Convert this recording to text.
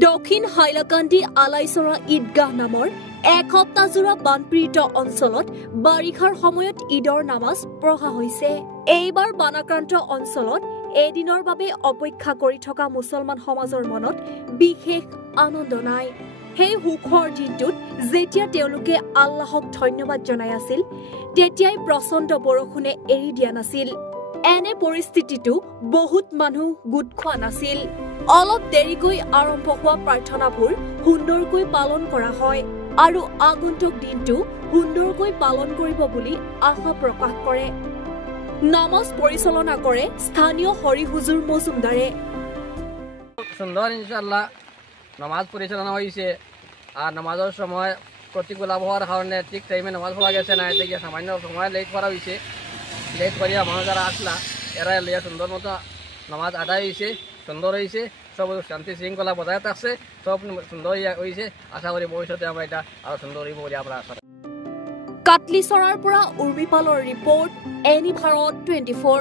দক্ষিণ হাইলাকান্দি আলাইচৰা ঈদগাহ নামৰ এক সপ্তাহজোৰা বানপীড়িত অঞ্চলত বাৰিষাৰ সময়ত ঈদৰ নামাজ পঢ়া হৈছে। এইবাৰ বানাক্ৰান্ত অঞ্চলত এদিনৰ বাবে অপেক্ষা কৰি থকা মুছলমান সমাজৰ মনত বিশেষ আনন্দ নাই। সেই সুখৰ দিনটোত যেতিয়া তেওঁলোকে আল্লাহক ধন্যবাদ জনাই আছিল, তেতিয়াই প্ৰচণ্ড বৰষুণে এৰি দিয়া নাছিল। এনে পৰিস্থিতিটো বহুত মানুহ গোট খোৱা নাছিল। অলপ দেৰিকৈ আৰম্ভ হোৱা প্ৰাৰ্থনাবোৰ সুন্দৰকৈ পালন কৰা হয় আৰু আগন্তুক দিনটো সুন্দৰকৈ পালন কৰিব বুলি আশা প্ৰকাশ কৰে। নামাজ পৰিচালনা কৰে স্থানীয় হৰি হুজুৰ মজুমদাৰে। সুন্দর ইনশাআল্লাহ নামাজ পরিচালনা হয়েছে। আর নামাজের সময় প্রতিকূল আবহাওয়ার কারণে ঠিক টাইমে নামাজ পড়া গেছে না, এতে গিয়ে সামান্য সময় লেট করা হয়েছে। লেট করিয়া মানুষ যারা আসলা এরা লিয়া সুন্দর মতো নামাজ আদায় হয়েছে, সুন্দর হয়েছে, সব শান্তি শৃঙ্খলা বজায় থাকছে, সব সুন্দর হয়েছে। আশা করি ভবিষ্যতে আমরা এটা আরো সুন্দর হইব বলে আমরা আশা করি। কাটলিচৰাৰ পৰা উৰ্মিপালৰ ৰিপৰ্ট, এনি ভাৰত 24।